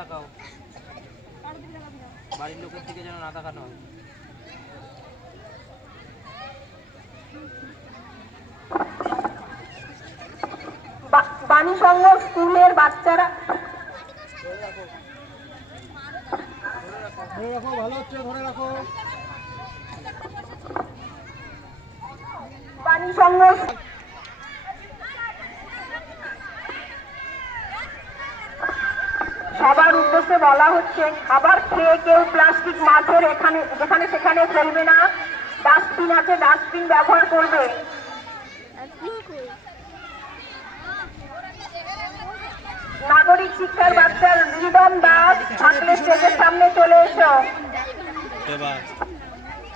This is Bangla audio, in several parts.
তাকাও, বাড়ির লোকের দিকে যেন না তাকানো হয়। বাণী সংঘ স্কুলের বাচ্চারা ভালো হচ্ছে, ধরে রাখো। বাণী সংঘ সবার উদ্দেশ্যে বলা হচ্ছে, খাবার খেয়ে কেউ প্লাস্টিক মাছের যেখানে সেখানে ফেলবে না। ডাস্টবিন আছে, ডাস্টবিন ব্যবহার করবে। নাগরিক শিক্ষার বাচ্চা রিদম দাস থাকলে স্টেজের সামনে চলে এসো।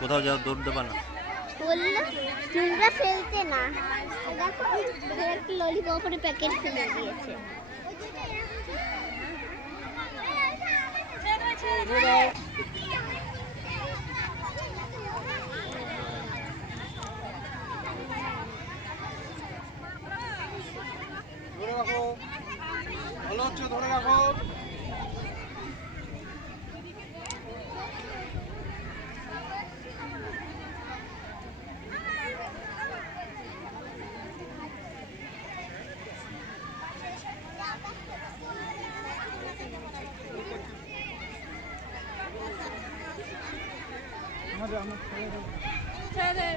কোথাও যাও, দৌড় দেবা না, তোমরা ফেলতে না। দেখো একটা ললিপপের প্যাকেট ফেলে দিয়েছে। ভালো হচ্ছে, ধরে রাখো। ছেড়ে